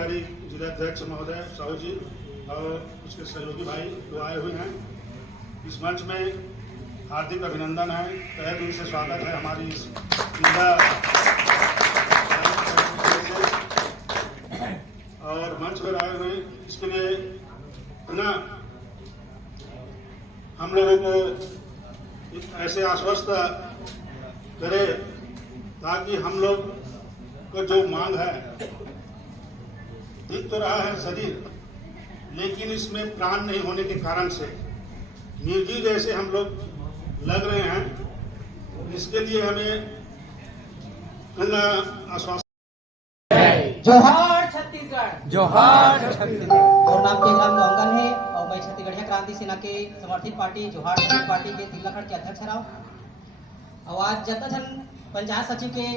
जिलाध्यक्ष महोदय साहू जी और उसके सहयोगी भाई जो आए हुए हैं, इस मंच में हार्दिक अभिनंदन है, तहे दिल से स्वागत है हमारी इस जिला और मंच पर आए हुए इसके लिए ना हम लोगों को ऐसे आश्वस्त करे ताकि हम लोग को जो मांग है दिख तो रहा है शरीर, लेकिन इसमें प्राण नहीं होने के कारण से निर्जीव जैसे हम लोग लग रहे हैं। इसके लिए हमें आश्वासन। जोहार छत्तीसगढ़, जोहार छत्तीसगढ़। और नाम के नाम लोंगन है और मैं छत्तीसगढ़िया क्रांति सेना के समर्थित पार्टी जोहार समाज पार्टी के तिलखड़ के अध्यक्ष रहा। और आज जितना जन पंचायत सचिव के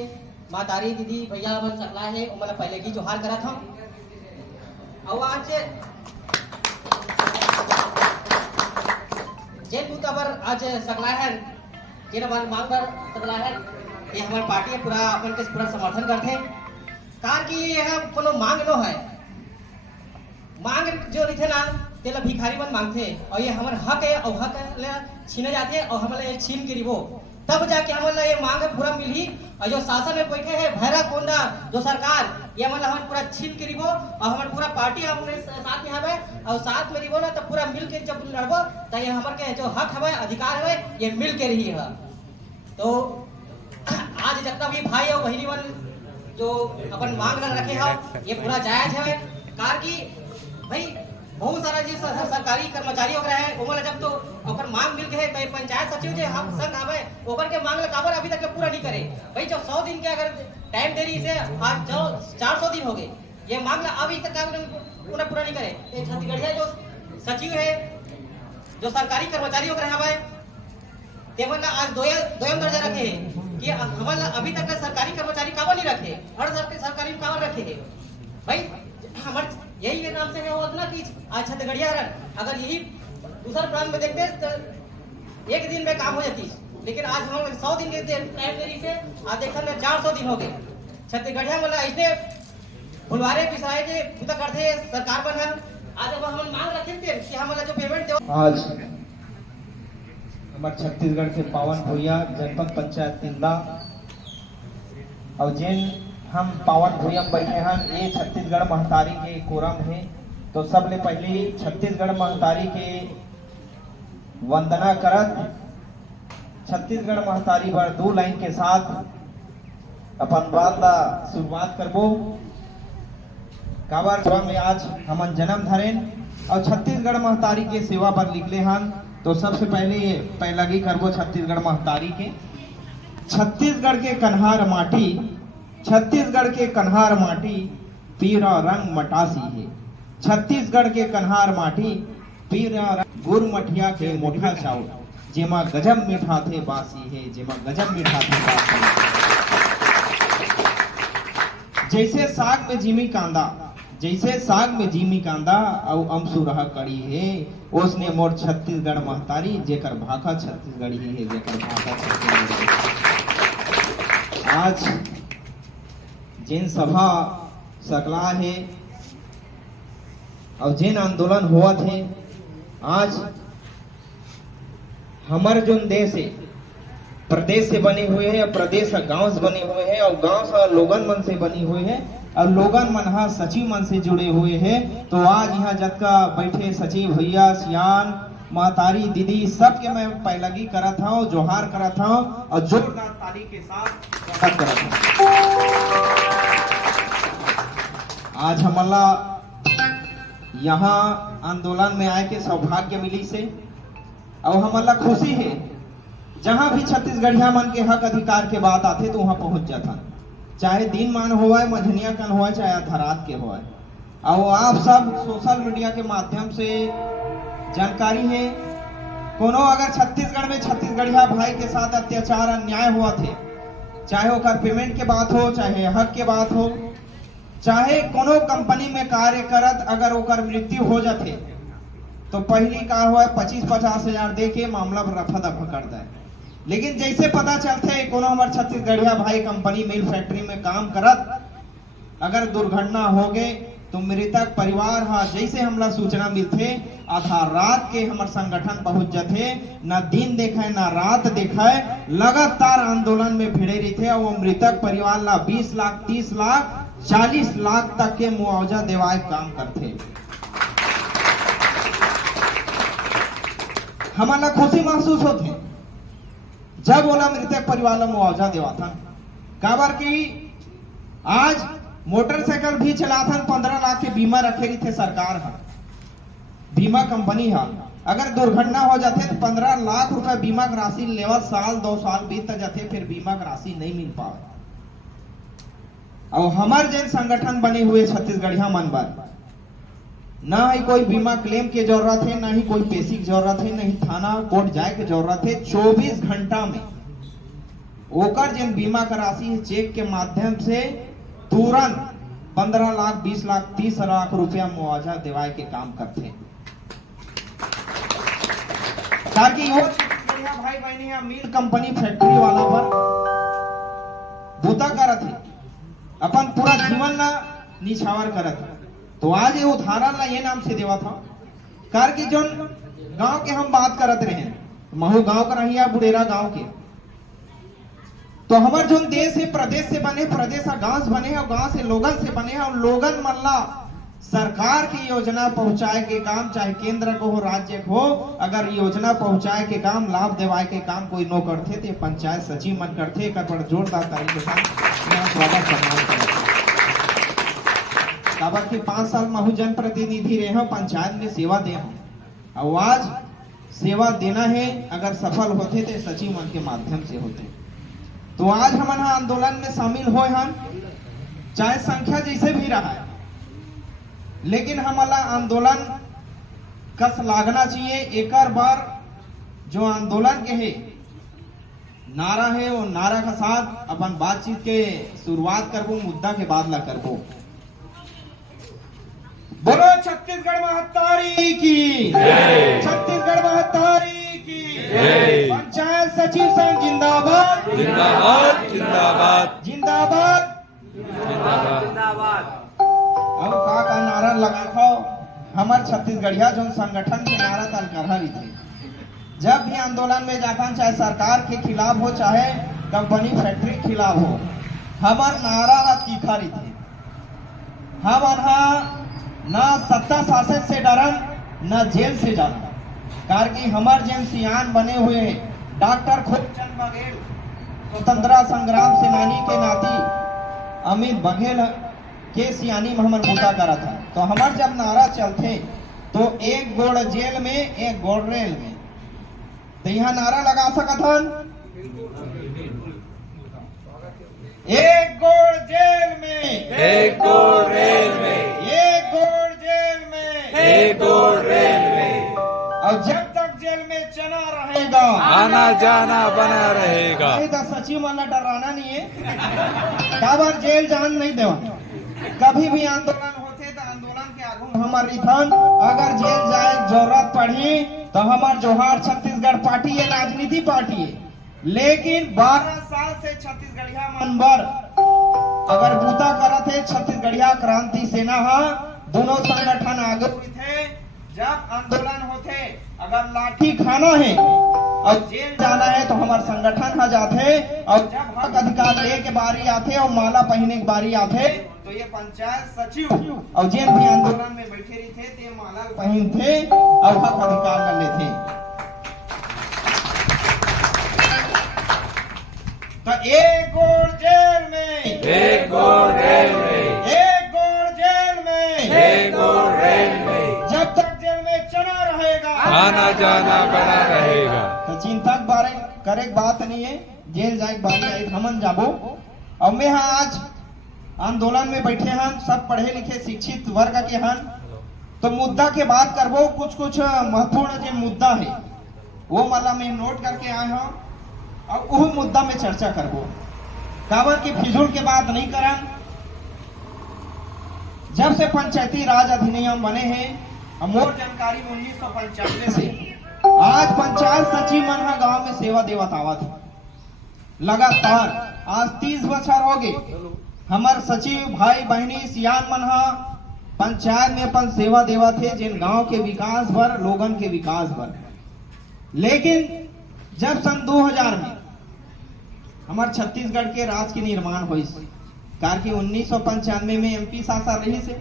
मातारी दीदी भैया बन सकला है वो मैंने पहले की जोहार करा था। और आज जेल बूथ पर आज सकला है जेन हमारे मांग पर सकला है ये हमारी पार्टी पूरा अपन के पूरा समर्थन करते हैं। कारण कि यह कोनो मांग नो है, मांग जो रही थे ना तेला भिखारी मन मांगते और ये हमारे हक है और हक छीने जाते और हमारे छीन के रिवो तब जाके हमारे ये मांग पूरा मिली। और जो शासन में बैठे हैं भैरा कोंडा जो सरकार ये मतलब हमारे पूरा छीन के रिवो और हमारे पूरा पार्टी हमारे साथ में है और साथ में रिवो ना तो पूरा मिल के जब लड़बो तो ये हमारे के जो हक है अधिकार है ये मिल के रही है। तो आज जितना भी भाई और बहनी मन जो अपन मांग रखे हैं ये पूरा जायज है। कार की भाई बहुत सारा जो सरकारी कर्मचारी हो रहे हैं उमर जब तो ओकर मांग मिल गए भाई पंचायत सचिव जो हम संघ आवे ओकर के मांग काबर अभी तक पूरा नहीं करे भाई। जो 100 दिन के अगर टाइम देरी से आज जो 400 दिन हो गए ये मांग अभी तक उन्हें पूरा नहीं करे। ये छत्तीसगढ़िया जो सचिव है जो सरकारी कर्मचारी हो रहे हैं तेमन आज दोयम दर्जा रखे हैं कि हमारा अभी तक सरकारी कर्मचारी काबर नहीं रखे, हर सरकारी काबर रखे है भाई। हमारे यही के नाम से है वो ना कि आज छत्तीसगढ़िया अगर यही दूसरा प्रांत में देखते तो एक दिन में काम हो जाती, लेकिन आज हम 100 दिन के टाइम देरी से आज देखा में 400 दिन हो गए। छत्तीसगढ़िया मतलब ऐसे फुलवारे पिसाए के पूरा करते सरकार बना आज अब हम मांग रखे थे कि हमारा जो पेमेंट दे आज हमारे छत्तीसगढ़ के पावन भूया जनपद पंचायत तिंदा और जिन हम पावन भूया बैठे हैं ये छत्तीसगढ़ महतारी के कोरम है। तो सबले पहले छत्तीसगढ़ महतारी के वंदना करत छत्तीसगढ़ महतारी पर 2 लाइन के साथ अपन बात ला शुरुआत करबो। काबर में आज हमन जन्म धरेन और छत्तीसगढ़ महतारी के सेवा पर लिखले हन। तो सबसे पहले ही करबो छत्तीसगढ़ महतारी के। छत्तीसगढ़ के कन्हार माटी, छत्तीसगढ़ के कन्हार माटी पीरा रंग मटासी है। छत्तीसगढ़ के कन्हार माटी पीरा रंग गुर मठिया के मोठा चाउर जेमा गजब मीठा थे बासी है, जेमा गजब मीठा थे बासी है। जैसे साग में जीमी कांदा, जैसे साग में जीमी कांदा और अमसू रहा कड़ी है उसने मोर छत्तीसगढ़ महतारी जेकर भाखा छत्तीसगढ़ी है, जेकर भाखा छत्तीसगढ़ी। आज जिन सभा सकला है और जिन आंदोलन हुआ थे आज हमारे जो देश है प्रदेश से बने हुए हैं, प्रदेश गांव से बने हुए हैं और गांव से लोगन मन से बनी हुए हैं और लोगन मन हा सचिव मन से जुड़े हुए हैं। तो आज यहाँ जब का बैठे सचिव भैया सियान महतारी दीदी सबके मैं पहलगी करत हूँ, जोहार करत हूँ और जोरदार ताली के साथ स्वागत करत हूँ। आज हमारा यहाँ आंदोलन में आए के सौभाग्य मिली से और हमारा खुशी है जहाँ भी छत्तीसगढ़िया मन के हक अधिकार के बात आते तो वहाँ पहुंच जाता, चाहे दिन मान होए मझनिया कन होए चाहे धरात के होए। और आप सब सोशल मीडिया के माध्यम से जानकारी है कोनो अगर छत्तीसगढ़ में छत्तीसगढ़िया भाई के साथ अत्याचार अन्याय हुआ थे, चाहे ओकर पेमेंट के बात हो, चाहे हक के बात हो, चाहे कोनो कंपनी में कार्य करत अगर ओकर मृत्यु हो जाते तो पहली का हुआ 25-50 हजार दे के मामला रफा दफा कर दे। लेकिन जैसे पता चलते कोनो हमारे छत्तीसगढ़िया भाई कंपनी मिल फैक्ट्री में काम करत अगर दुर्घटना हो गए तो मृतक परिवार हा जैसे हमला सूचना मिलथे आधा रात के हमर संगठन पहुंच जाथे, न दिन देखे न रात देखे, लगातार आंदोलन में भिड़े रहते और मृतक परिवार ला 20 लाख 30 लाख 40 लाख तक के मुआवजा देवाए काम करथे। हमारा खुशी महसूस होते जब ओला मृतक परिवार ला मुआवजा देवाथन, काबर की आज मोटरसाइकिल भी चलाथन 15 लाख के बीमा रखे रही थे सरकार हा, बीमा कंपनी हा, अगर दुर्घटना हो जाते तो 15 लाख रुपए बीमा की राशि लेवा, साल 2 साल बीत जाते फिर बीमा की राशि नहीं मिल पावे। और हमार जैन संगठन बने हुए छत्तीसगढ़िया मन बर ना ही कोई बीमा क्लेम की जरूरत है, ना ही कोई पेशी की जरूरत है, नहीं थाना कोर्ट जाए की जरूरत है। 24 घंटा में ओकर जैन बीमा का राशि चेक के माध्यम से तुरंत 15 लाख 20 लाख 30 लाख रुपया मुआवजा दिवाए के काम करते, ताकि वो भाई बहनी मिल कंपनी फैक्ट्री वाला पर बूता करत है, अपन पूरा जीवन ला निछावर करत है। तो आज ये उदाहरण ला ये नाम से देवा था कार की जो गांव के हम बात करत रहे, महू गांव का रहिया बुडेरा गांव के, तो हमार जो देश है प्रदेश से बने, प्रदेश गांव से बने और गांव से लोगन से बने और लोगन मल्ला सरकार की योजना पहुंचाए के काम, चाहे केंद्र को हो राज्य को हो, अगर योजना पहुंचाए के काम लाभ दिवाए के काम कोई नो करते तो पंचायत सचिव मन करते, एक बड़ा जोरदार तारीफ के साथ स्वागत करना। काबर की 5 साल महू जनप्रतिनिधि रहे हो, पंचायत में सेवा दे हो और आज सेवा देना है, अगर सफल होते तो सचिव मन के माध्यम से होते। तो आज हम आंदोलन में शामिल हुए हम, चाहे संख्या जैसे भी रहा है, लेकिन हमारा आंदोलन कस लागना चाहिए। एक बार जो आंदोलन के है नारा है वो नारा के साथ अपन बातचीत के शुरुआत करबो, मुद्दा के बाद ला करबो। बोलो छत्तीसगढ़ महत्तारी की, छत्तीसगढ़ महत्तारी की, पंचायत सचिव संघ जिंदाबाद जिंदाबाद जिंदाबाद जिंदाबाद जिंदाबाद। अब का नारा लगा था हमार छत्तीसगढ़िया जो संगठन के नारा तल कर रही थे, जब भी आंदोलन में जाता, चाहे सरकार के खिलाफ हो चाहे कंपनी फैक्ट्री के खिलाफ हो, हमार नारा तीखा रही थे। हम ना सत्ता शासन से डरन न जेल से जाना, कार की हमार जैन सियान बने हुए डॉक्टर खूबचंद बघेल स्वतंत्रता संग्राम सेनानी के नाती अमित बघेल के सियानी में हमर मुद्दा करा था। तो हमार जब नारा चलते तो एक गोड़ जेल में एक गोड़ रेल में, तो यहाँ नारा लगा सकत हन, एक गोड़ जेल में एक गोड़ रेल में, एक गोड़ जेल में एक गोड़ रेल में, और जब तक जेल में चना रहेगा आना जाना बना रहेगा। नहीं तो सचिव वाला डराना नहीं है, काबर जेल जान नहीं देवा। कभी भी आंदोलन होते तो आंदोलन के आगू हमार रिथन, अगर जेल जाए जरूरत पड़ी तो हमार जोहार छत्तीसगढ़ पार्टी है, राजनीति पार्टी है, लेकिन 12 साल से छत्तीसगढ़िया मनबर अगर बूता करत है छत्तीसगढ़िया क्रांति सेना हा, दोनों संगठन आगे हुए थे। जब आंदोलन होते अगर लाठी खाना है और जेल जाना है तो हमारे संगठन आ जाते, और जब हक अधिकार ले के बारी आते और माला पहने की बारी आते तो ये पंचायत सचिव और जेल भी आंदोलन में बैठे रही थे, ते माला पहनते और हक अधिकार कर लेते। तो एक गोड़ जेल में एक गोड़ रेल में, एक गोड़ जेल में एक गोड़ रेल में, जब तक जेल में चना रहेगा आना जाना बना रहेगा। तो चिंता के बारे करे बात नहीं है, जेल जाए बारी आई हमन जाबो। और मैं आज आंदोलन में बैठे हम सब पढ़े लिखे शिक्षित वर्ग के हन, तो मुद्दा के बात करबो। कुछ महत्वपूर्ण जो मुद्दा है वो मतलब मैं नोट करके आए हूँ और वही मुद्दा में चर्चा करबो। काबर की फिजूल के बात नहीं करन। जब से पंचायती राज अधिनियम बने हैं, मोर जानकारी 1995 से आज पंचायत सचिव मन गांव में सेवा देवत आवत लगातार। आज 30 बछर हो गए हमार सचिव भाई बहनी सियान मन पंचायत में अपन सेवा देवा थे जिन गांव के विकास पर, लोगन के विकास पर। लेकिन जब सन 2000 में हमारे छत्तीसगढ़ के राज्य के निर्माण हुई, कार की 1995 में एमपी शासन रही से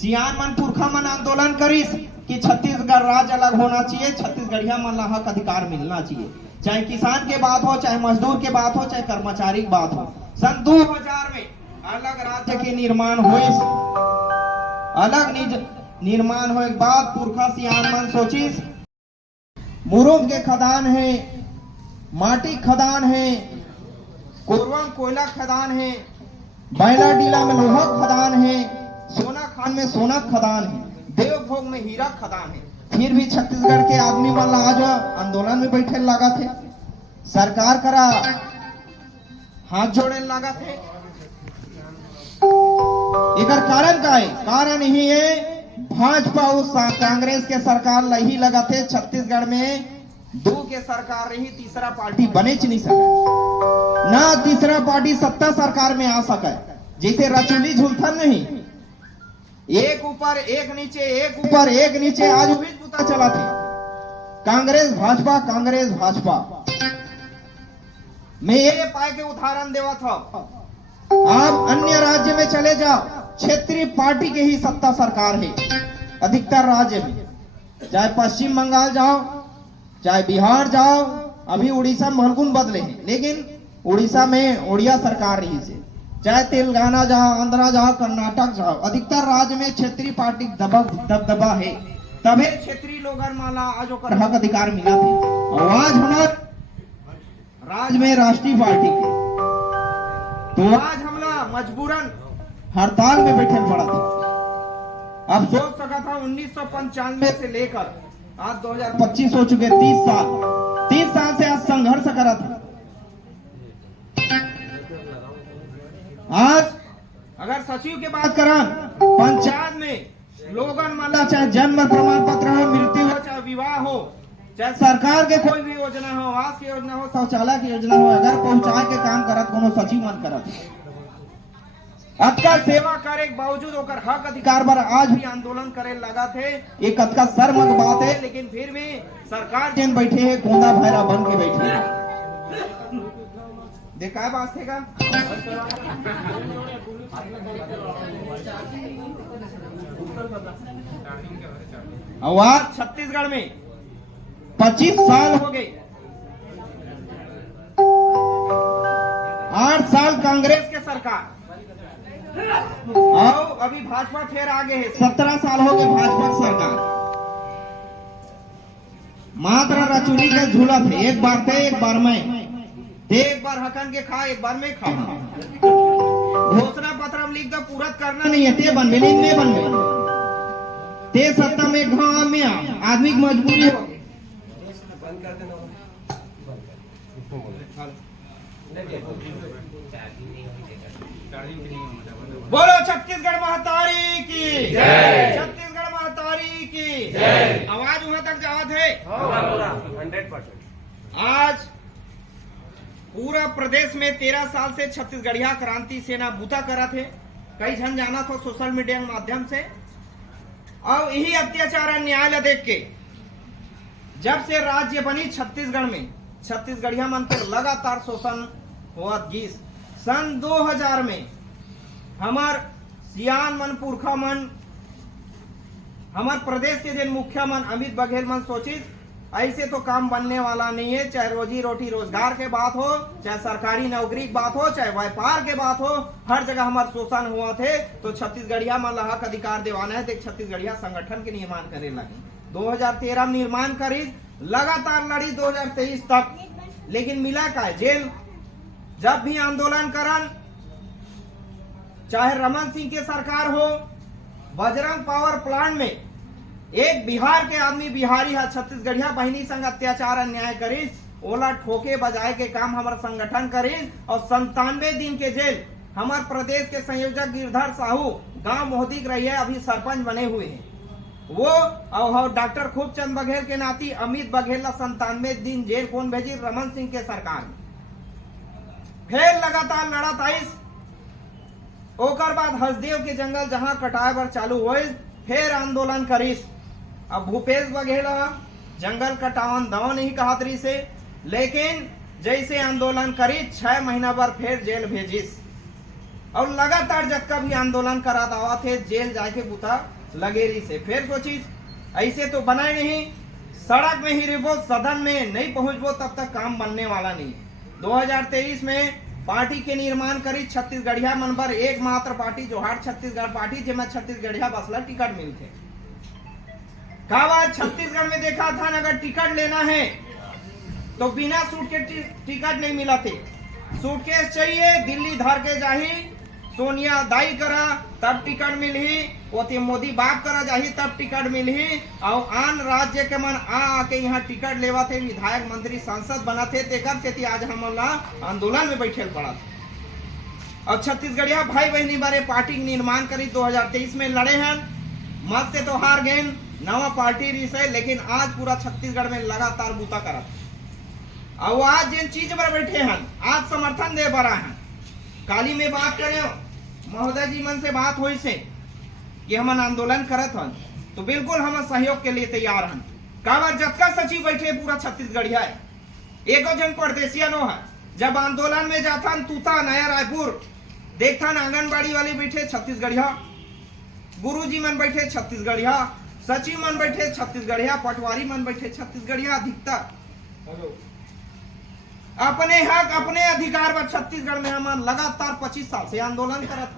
सियान मन पुरखा मन आंदोलन करिस कि छत्तीसगढ़ राज्य अलग होना चाहिए, छत्तीसगढ़िया मन ला हक अधिकार मिलना चाहिए, चाहे किसान के बात हो, चाहे मजदूर के बात हो, चाहे कर्मचारी की बात हो। सन 2000 में अलग राज्य के निर्माण हुए, अलग निर्माण होने के बाद पुरखा सियान मन सोचिस मुरुम के खदान है, माटी खदान है, कोरवा कोयला खदान है, बैला डीला में लोहा खदान है, सोना खान में सोना खदान है, देवभोग में हीरा खदान है। फिर भी छत्तीसगढ़ के आदमी वाला आज आंदोलन में बैठे लगा थे, सरकार करा हाथ जोड़े लगा थे। एकर कारण का है? कारण ही है भाजपा उस कांग्रेस के सरकार लही लगा थे। छत्तीसगढ़ में दो के सरकार रही, तीसरा पार्टी बने नहीं सके, ना तीसरा पार्टी सत्ता सरकार में आ सके। जैसे रचुली झुलथन नहीं, एक ऊपर एक नीचे, एक ऊपर एक नीचे, आज भी पता चला थे कांग्रेस भाजपा, कांग्रेस भाजपा। मैं ये पाए के उदाहरण देवा था, आप अन्य राज्य में चले जाओ, क्षेत्रीय पार्टी के ही सत्ता सरकार है अधिकतर राज्य में, चाहे पश्चिम बंगाल जाओ, चाहे बिहार जाओ, अभी उड़ीसा में मलगुन बदले हैं, लेकिन उड़ीसा में उड़िया सरकार रही से, चाहे तेलंगाना जाओ, आंध्रा जाओ, कर्नाटक जाओ, अधिकतर राज्य में क्षेत्रीय पार्टी दबदबा है। तभी क्षेत्रीय लोगन माला आज ओकर हक अधिकार मिला थे। और आज हमारे राज्य में राष्ट्रीय पार्टी के, तो आज हमला मजबूरन हड़ताल में बैठे पड़ा था। अब सोच सका था 1995 से लेकर आज 2025 हो चुके, 30 साल से आज संघर्ष करा था। आज अगर सचिव की बात करा, पंचायत में लोगन माला चाहे जन्म प्रमाण पत्र हो, मृत्यु हो, चाहे विवाह हो, चाहे सरकार के कोई भी योजना हो, आवास की योजना हो, शौचालय की योजना हो, अगर पहुंचाए के काम करत कोनो सचिव मन करत, अतका सेवा करे के बावजूद ओकर हक अधिकार पर आज भी आंदोलन करे लगा थे। एक अतका शर्मक बात है, लेकिन फिर भी सरकार जिन बैठे है गोंदा भैरा बन के बैठे है। देखा बात है का? आज छत्तीसगढ़ में 25 साल हो गए, 8 साल कांग्रेस के सरकार, और अभी भाजपा फिर आगे है, 17 साल हो गए भाजपा सरकार। मात्र रचुली का झूला थे, एक बार थे एक बार में, एक बार हकन के खा, एक बार में खा। घोषणा पत्र में लिख दो, पूरा करना नहीं है, ते बनवे नहीं बनवे, ते सत्ता में गांव में आदमी की मजबूरी हो। बोलो छत्तीसगढ़ महतारी की जय, छत्तीसगढ़ महतारी की जय। आवाज वहां तक जावत है 100%। आज पूरा प्रदेश में 13 साल से छत्तीसगढ़िया क्रांति सेना बूता करा थे, कई जन जाना था सोशल मीडिया के माध्यम से। और यही अत्याचार न्यायालय देख के जब से राज्य बनी छत्तीसगढ़ में, छत्तीसगढ़िया मन पर लगातार शोषण हुआ गीस। सन 2000 में हमार सियान मन, पुरखा मन, हमार प्रदेश के जिन मुखिया मन, अमित बघेल मन सोचित ऐसे तो काम बनने वाला नहीं है, चाहे रोजी रोटी रोजगार के बात हो, चाहे सरकारी नौकरी की बात हो, चाहे व्यापार के बात हो, हर जगह हमारे शोषण हुआ थे। तो छत्तीसगढ़िया मन ला हक अधिकार दिवाना है, तो छत्तीसगढ़िया संगठन के निर्माण करे लगे। 2013 में निर्माण करी, लगातार लड़ी 2023 तक, लेकिन मिला का जेल। जब भी आंदोलन करन, चाहे रमन सिंह के सरकार हो, बजरंग पावर प्लांट में एक बिहार के आदमी, बिहारी है, छत्तीसगढ़िया बहिनी संग अत्याचार अन्याय करी, ओला ठोके बजाए के काम हमारा संगठन करी। और 97 दिन के जेल हमारे प्रदेश के संयोजक गिरधर साहू गांव मोहदिक रही है, अभी सरपंच बने हुए हैं वो। और डॉक्टर खूबचंद बघेल के नाती अमित बघेल 97 दिन जेल कौन भेजी? रमन सिंह के सरकार। फिर लगातार लड़त आई, ओकर बाद हसदेव के जंगल जहां कटाए बर चालू हुए फिर आंदोलन करिस। अब भूपेश बघेल जंगल कटावन दवा नहीं कहत रही से, लेकिन जैसे आंदोलन करी 6 महीना पर फिर जेल भेजिस और लगातार जब भी आंदोलन करा दावा थे जेल जाके बुता लगे रही से। फिर सोचिस ऐसे तो बनाए नहीं, सड़क में ही रहबो, सदन में नहीं पहुंचबो तब तक काम बनने वाला नहीं। 2023 में पार्टी के निर्माण करी छत्तीसगढ़िया मन पर एकमात्र पार्टी जोहार छत्तीसगढ़ पार्टी जिसमें छत्तीसगढ़िया बसला टिकट मिलते। का बात छत्तीसगढ़ में देखा था अगर टिकट लेना है तो बिना सूट के टिकट नहीं मिला थे। सूटकेस चाहिए, दिल्ली धर के जाही, सोनिया दाई करा तब टिकट मिलही, ओते मोदी बाप करा जाही तब टिकट मिलही, और आन राज्य के मन आके यहाँ टिकट लेवा थे, विधायक मंत्री सांसद बना थे। तेकर से आज हम आंदोलन में बैठे पड़ा था। और छत्तीसगढ़िया भाई बहनी बारे पार्टी निर्माण करी 2023 में लड़े हैं, मत से तो हार गए, नवा पार्टी रिसे, लेकिन आज पूरा छत्तीसगढ़ में लगातार बूता करा। और आज जिन चीज पर बैठे हैं आज समर्थन दे बरा है। काली में बात करें महोदय जी मन से बात हुई से कि हम आंदोलन करत हन तो बिल्कुल हम सहयोग के लिए तैयार हन। काबर जतका सचिव बैठे पूरा छत्तीसगढ़िया है, एको जन परदेसिया नो है। जब आंदोलन में जाता तूता नया रायपुर देखता आंगनबाड़ी वाली बैठे छत्तीसगढ़िया, गुरुजी मन बैठे छत्तीसगढ़िया, सचिव मन बैठे छत्तीसगढ़िया, पटवारी मन बैठे छत्तीसगढ़िया। अधिकतर अपने हक अपने अधिकार पर छत्तीसगढ़ में हम लगातार 25 साल से आंदोलन करत।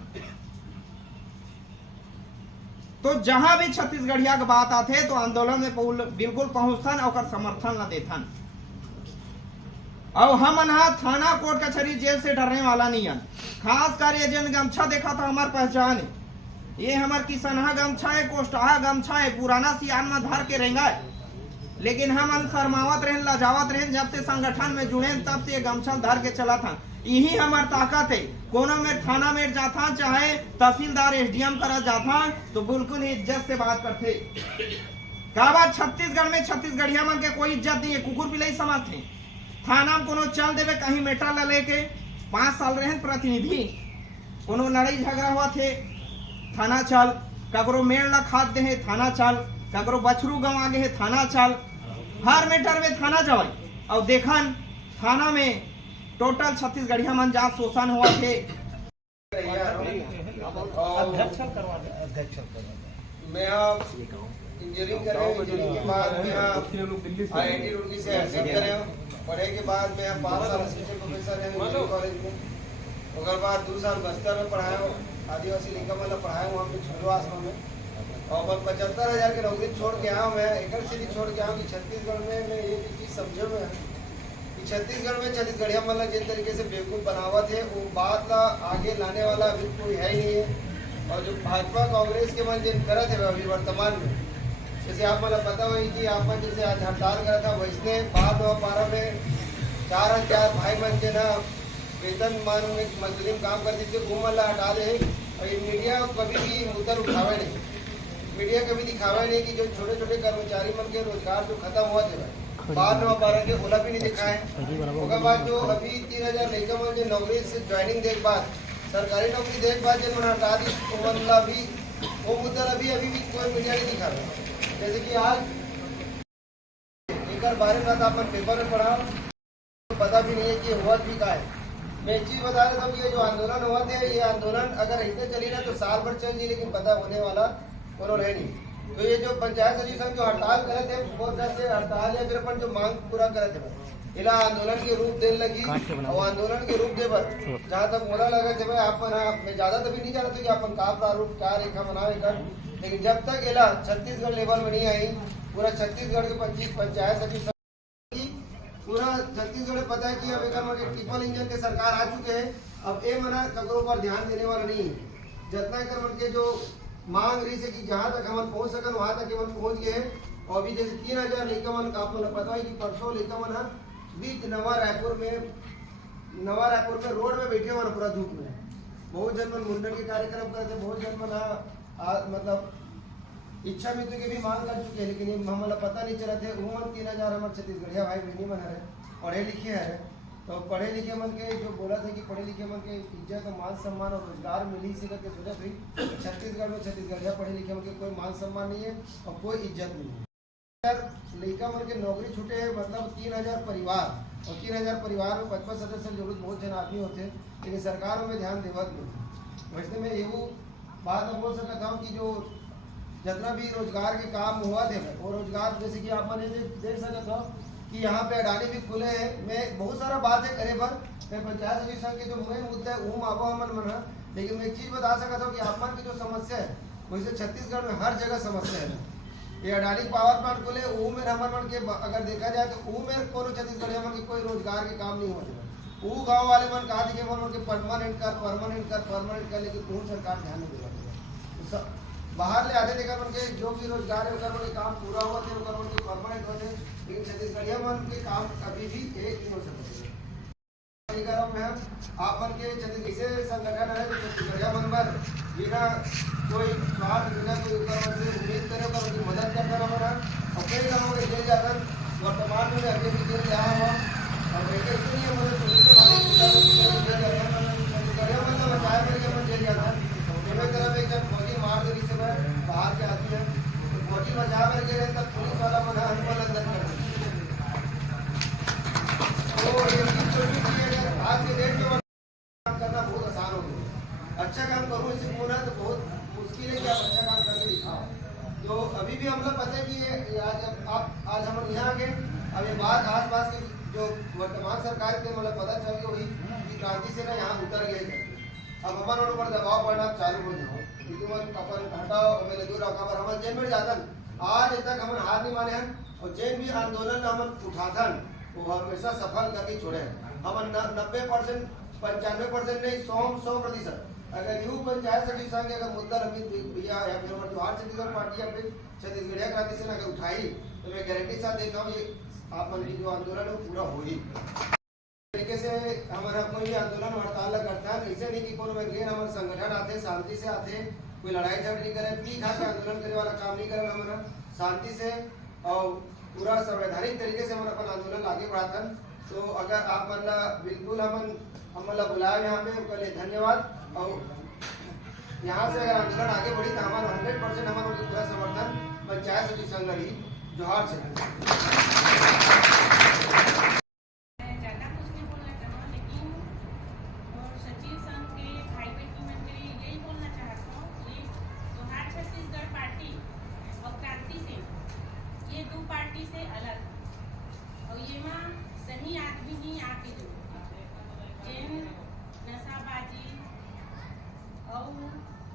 तो जहां भी छत्तीसगढ़िया की बात आते तो आंदोलन में बिल्कुल पहुंचथन और समर्थन न देथन। और हम थाना कोर्ट कचहरी जेल से डरने वाला नहीं है। खास कर ये जन गमछा देखा था हमार पहचान है, ये हमार किसनहा गमछा है, कोष्टाहा गमछा है, पुराना सियान में धर के रहेंगा। लेकिन हम शर्मावत रहें, लजावत रहें, जब से संगठन में जुड़े तब से गमछा धर के चला था। यही हमार ताकत है। कोनो में थाना में जाता चाहे तहसीलदार एसडीएम करा जाता तो बिल्कुल ही इज्जत से बात करते। का बात छत्तीसगढ़ में छत्तीसगढ़िया मन के कोई इज्जत नहीं है, कुकुर पिलाई समझते। थाना में कोनो चल देवे कहीं मेटा ला लेके 5 साल रहे प्रतिनिधि, कोनो लड़ाई झगड़ा हुआ थे थाना चल, ककरो मेड़ ला खाद दे है थाना चल, ककरो बछरू गंवा गे है थाना चल, हर मैटर में थाना जाए। और देखन थाना में टोटल छत्तीसगढ़िया मन जहाँ शोषण हुआ थे। मैं इंजीनियरिंग कर रहा हूँ, इंजीनियरिंग के बाद मैं IIT रुड़की से एमसीए कर रहा हूँ। पढ़े के बाद मैं 5 साल असिस्टेंट प्रोफेसर है इंजीनियरिंग कॉलेज में। उसके बाद 2 साल बस्तर में पढ़ाया हूँ, आदिवासी लिंगा वाला पढ़ाया हूँ वहाँ पे छोटो आसमान में। और 75,000 के नौकरी छोड़ के आया हूँ। मैं एक सीधी छोड़ के आया हूँ कि छत्तीसगढ़ में मैं ये चीज़ समझो में कि छत्तीसगढ़ में छत्तीसगढ़िया मतलब जिस तरीके से बेवकूफ़ बनावत है वो बात ला आगे लाने वाला अभी कोई है ही नहीं है। और जो भाजपा कांग्रेस के मन जिन करत है अभी वर्तमान में, जैसे आप मतलब पता हुई कि आप जैसे आज हड़ताल करा था वैसने 12 में 4,000 भाई बन के ना वेतन मान में मजदूरी में काम करते थे वो मतलब हटा दे। और ये मीडिया कभी भी मुद्दा उठावे नहीं, मीडिया कभी दिखावे नहीं कि जो छोटे छोटे कर्मचारी मन के रोजगार जो खत्म हुआ थे 12 के ओला भी नहीं दिखाए। उसके बाद जो अभी 3,000 लड़का मन जो नौकरी से ज्वाइनिंग देख बाद सरकारी नौकरी देख बाद जो हटा दी वो मुद्दा अभी भी कोई मीडिया नहीं दिखा रहा। जैसे कि आज एक बारे में अपन पेपर में पढ़ा तो पता भी नहीं है कि हुआ भी का है। मैं एक चीज बता रहा था कि ये जो आंदोलन हुआ था ये आंदोलन अगर ऐसे चली ना तो साल भर चल जी, लेकिन पता होने वाला कोनो रहे नहीं। तो ये जो पंचायत सचिव संघ जो हड़ताल करे थे बहुत से हड़ताल या फिर अपन जो मांग पूरा करे थे इला आंदोलन के रूप देने लगी। और आंदोलन के रूप दे पर जहाँ तक मोला लगा थे भाई अपन मैं ज्यादा तभी नहीं जानता कि अपन का प्रारूप क्या रेखा बनावे कर, लेकिन जब तक इला छत्तीसगढ़ लेवल में नहीं आई पूरा छत्तीसगढ़ के 25 पंचायत सचिव पूरा छत्तीसगढ़ में पता है कि अब एक ट्रिपल इंजन के सरकार आ चुके हैं। अब ये मना ककरों पर ध्यान देने वाला नहीं है। जितना कर के जो मांग रही है कि जहाँ तक हम पहुँच सकन वहाँ तक हम पहुँच गए हैं। और अभी जैसे 3,000 लेकर मन का आपको पता है कि परसों लेकर मन बीच नवा रायपुर में रोड में बैठे हुए पूरा धूप में बहुत जन मन मुंडन के कार्यक्रम करते, बहुत जन मन मतलब इच्छा मृत्यु की भी मांग कर चुके हैं, लेकिन हमारा पता नहीं चला थे। 3,000 हमारे छत्तीसगढ़िया भाई बहनी बना रहे पढ़े लिखे है तो पढ़े लिखे मन के जो बोला था कि पढ़े लिखे मन के इज्जत और मान सम्मान और रोजगार मिली इसी करके सोचा थी। छत्तीसगढ़ में छत्तीसगढ़िया पढ़े लिखे मन के कोई मान सम्मान नहीं है और कोई इज्जत नहीं है। लड़का मन के नौकरी छूटे है मतलब 3000 परिवार और 3000 परिवार में 55 सदस्य जरूरत बहुत जन आदमी होते, लेकिन सरकार में ध्यान देवत नहीं। वैसे में एवं बात मैं बोल सकता हूँ कि जो जितना भी रोजगार के काम हुआ थे वो रोजगार जैसे कि आप मैंने देख सकते हो कि यहाँ पे अडानी भी खुले हैं। मैं बहुत सारा बात है करे पर पंचायत समिति संघ के जो मेन मुद्दा है वो आबो हमन मना, लेकिन मैं एक चीज बता सकता हूँ कि आप मन की जो समस्या है वैसे छत्तीसगढ़ में हर जगह समस्या है। ये अडानी पावर प्लांट खोले वो में हमर मन के अगर देखा जाए तो वो में कोनो छत्तीसगढ़ मन के कोई रोजगार के काम नहीं होते। वो गाँव वाले मन कहा थे कि मन के परमानेंट कर लेकिन कौन सरकार ध्यान नहीं देगा। बाहर ले आते देखा मन के जो भी रोजगार है उनके काम पूरा हुआ थे उनके परमानेंट होते, लेकिन छत्तीसगढ़िया मन के काम कभी भी एक नहीं हो सकते। आप मन के छत्तीसगढ़ संगठन है तो छत्तीसगढ़िया मन पर बिना कोई स्वार्थ बिना कोई उम्मीद करे उनकी मदद करता रहा और कई गाँव में जेल जाता वर्तमान में अभी भी जेल जा हुआ और वैसे इसलिए छत्तीसगढ़िया मन का बचाया करके मन जेल जाता तरफ एक जब फौजी मार देवी से बाहर के आती है तो फौजी बचा करके रहे तब पुलिस वाला मना हनुमान अंदर कर तो आज के डेट में काम करना बहुत आसान हो गया। अच्छा काम करूँ इसे पूरा तो बहुत मुश्किल है कि आप अच्छा काम करके दिखाओ। तो अभी भी हम लोग पता है कि आज हम यहाँ आ गए। अब ये बात आस पास की जो वर्तमान सरकार थे मतलब पता चल गया वही कि क्रांति से ना यहाँ उतर गए। अब हमारे ऊपर दबाव पड़ना चालू हो जाओ कि अपन हटाओ मेरे दूर रखा पर हम जेल में जातन आज तक हम हार नहीं माने हैं और जेल भी आंदोलन हम उठाथन वो हमेशा सफल करके छोड़े। हम 90% 95% नहीं 100% अगर यूँ पंचायत समिति संघ अगर मुद्दा रमित भैया या फिर हमारे जोहार छत्तीसगढ़ पार्टी या फिर छत्तीसगढ़िया क्रांति सेना अगर उठाई तो मैं गारंटी साथ देता हूँ ये आप मन की जो आंदोलन है पूरा हो ही तरीके से हमारा कोई भी आंदोलन हड़ताल करता है। ऐसे नहीं कि कोनो में गैर हमारे संगठन आते शांति से आते कोई लड़ाई झगड़ नहीं करे पी खा के आंदोलन करे वाला काम नहीं करे। हमारा शांति से और पूरा संवैधानिक तरीके से हमारा अपन आंदोलन आगे बढ़ाता। तो अगर आप मतलब बिल्कुल हम बुलाए यहाँ पे उनके लिए धन्यवाद और यहाँ से अगर आंदोलन आगे बढ़ी तो हमारा 100% हमारा पूरा समर्थन पंचायत समिति संघ रही। जोहार से सही आदमी ही आके जो जेन नशाबाजी और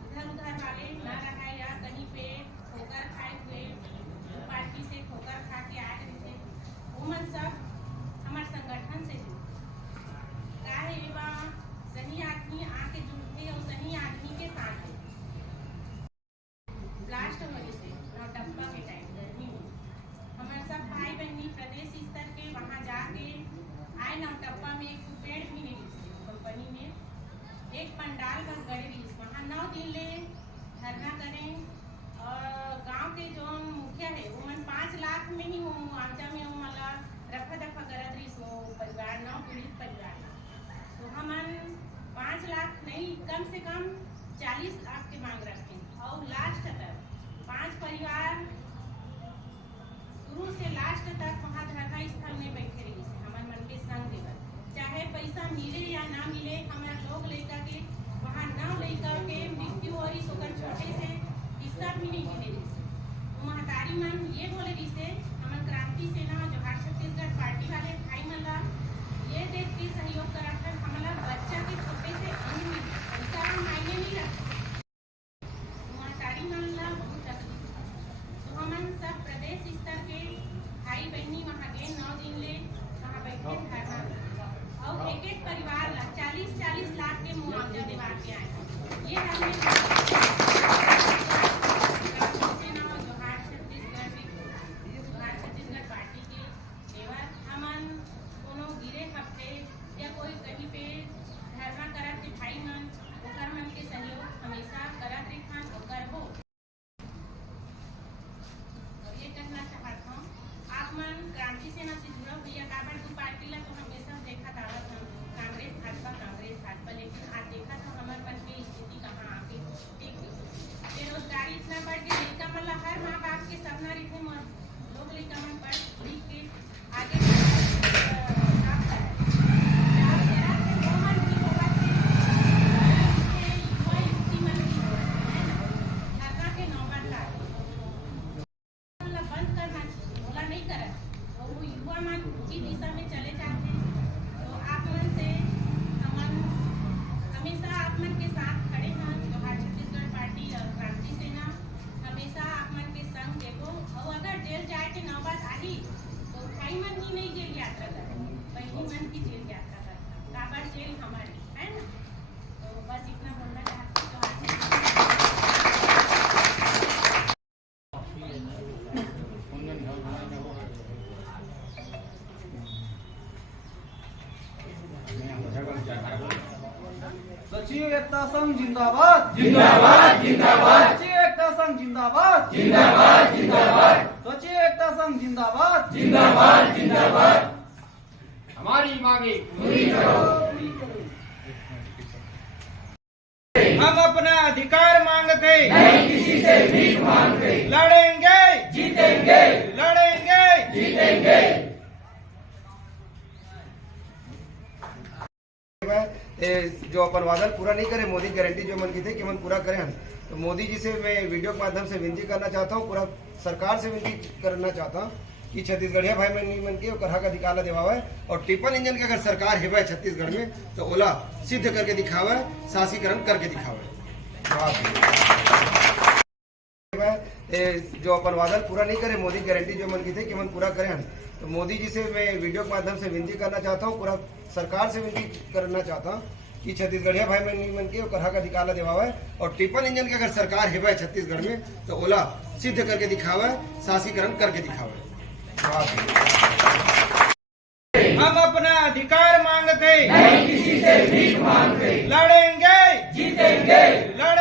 इधर उधर वाले न रहा या कहीं पे ठोकर खाए हुए पार्टी से ठोकर खा के आ रहे थे वो मन सब हमारे संगठन से काहे बा सही आदमी आके जुड़ते और सही आदमी के साथ ब्लास्ट होने से नौटप्पा के टाइम गर्मी में हमारे सब भाई बहनी प्रदेश स्तर के वहाँ जाके आए नौटप्पा में एक पेड़ भी नहीं कंपनी में एक पंडाल बस गड़े रही वहाँ 9 दिन ले धरना करें और गांव के जो मुखिया है वो मन 5 लाख में ही हूँ आमचा में हूँ मला रफा दफा करत रही सो परिवार 9 पीड़ित परिवार तो हमन 5 लाख नहीं कम से कम 40 लाख के मांग रखे और लास्ट तक 5 परिवार शुरू से लास्ट तक वहाँ धरना स्थल में बैठे रही से हमारे मन के संग देवर चाहे पैसा मिले या ना मिले हमारे लोग लेकर के वहाँ न लेकर के मृत्यु और इस छोटे से हिस्सा भी नहीं मिले रही से महतारी मन ये बोले रही से हमारे क्रांति सेना जोहार छत्तीसगढ़ पार्टी वाले भाई मला ये देख के सहयोग कराकर हमारा बच्चा के छोटे से अंग में पैसा मायने नहीं रखते महतारी मन ला बहुत तकलीफ तो हमन सब प्रदेश स्तर के भाई बहनी वहाँ गए 9 दिन ले वहाँ बैठे धरना और एक परिवार ला 40-40 लाख के मुआवजा दिवा के आए। ये हमने जोहार छत्तीसगढ़ पार्टी के देवर हमन कोनो गिरे हफ्ते या कोई कहीं पे धरना करत के भाई मन ओकर मन के सहयोग हमेशा करत रेखन ओकर हो और ये कहना चाहता हूँ आप मन क्रांति सेना से जुड़ा भैया काबर की पार्टी ला तो हमेशा देखा दावा पढ़ना लिखे मन लोग लड़का मन पढ़ लिख के आगे काम करे जहाँ जरा वो मन की होगा के युवा युवती मन की है ना लड़का के नौबत ला मतलब बंद करना बोला नहीं करे और वो युवा मन की दिशा में चले जाते हैं तो आप मन से हमन हमेशा आप मन के साथ खड़े हैं जोहार छत्तीसगढ़ पार्टी और क्रांति सेना हमेशा आप मन के संग देखो और अगर जेल जाए के नौबत आई तो भाई मन ही नहीं जेल यात्रा करे बहनी मन की जेल यात्रा करे काबर जेल हमारी है ना तो बस इतना बोलना चाहती सचिव एकता संघ जिंदाबाद जिंदाबाद जिंदाबाद सचिव एकता संघ जिंदाबाद जिंदाबाद जिंदाबाद सचिव एकता संघ जिंदाबाद जिंदाबाद जिंदाबाद हमारी मांगे पूरी करो। हम अपना अधिकार मांगते नहीं किसी से भीख मांगते लड़ेंगे जीतेंगे लड़ेंगे जीतेंगे। जो अपन वादा पूरा नहीं करे मोदी गारंटी जो मन की थे कि मन पूरा करें हम तो मोदी जी से मैं वीडियो के माध्यम से विनती करना चाहता हूँ पूरा सरकार से विनती करना चाहता हूँ कि छत्तीसगढ़िया भाई मन के ओकर हक अधिकार दिवावे और ट्रिपल इंजन के अगर सरकार है छत्तीसगढ़ में तो ओला सिद्ध करके दिखावे शासीकरण करके दिखावे। जो अपन वादा पूरा नहीं करे मोदी गारंटी जो मन की थे कि मन पूरा करें हम तो मोदी जी से मैं वीडियो के माध्यम से विनती करना चाहता हूँ पूरा सरकार से विनती करना चाहता हूँ कि छत्तीसगढ़िया भाई मन के ओकर हक अधिकार दिवावे और ट्रिपल इंजन के अगर सरकार है छत्तीसगढ़ में तो ओला सिद्ध करके दिखावे शासीकरण करके दिखावे। हम अपना अधिकार मांगते नहीं किसी से भीख मांगते लड़ेंगे जीतेंगे लड़ेंगे।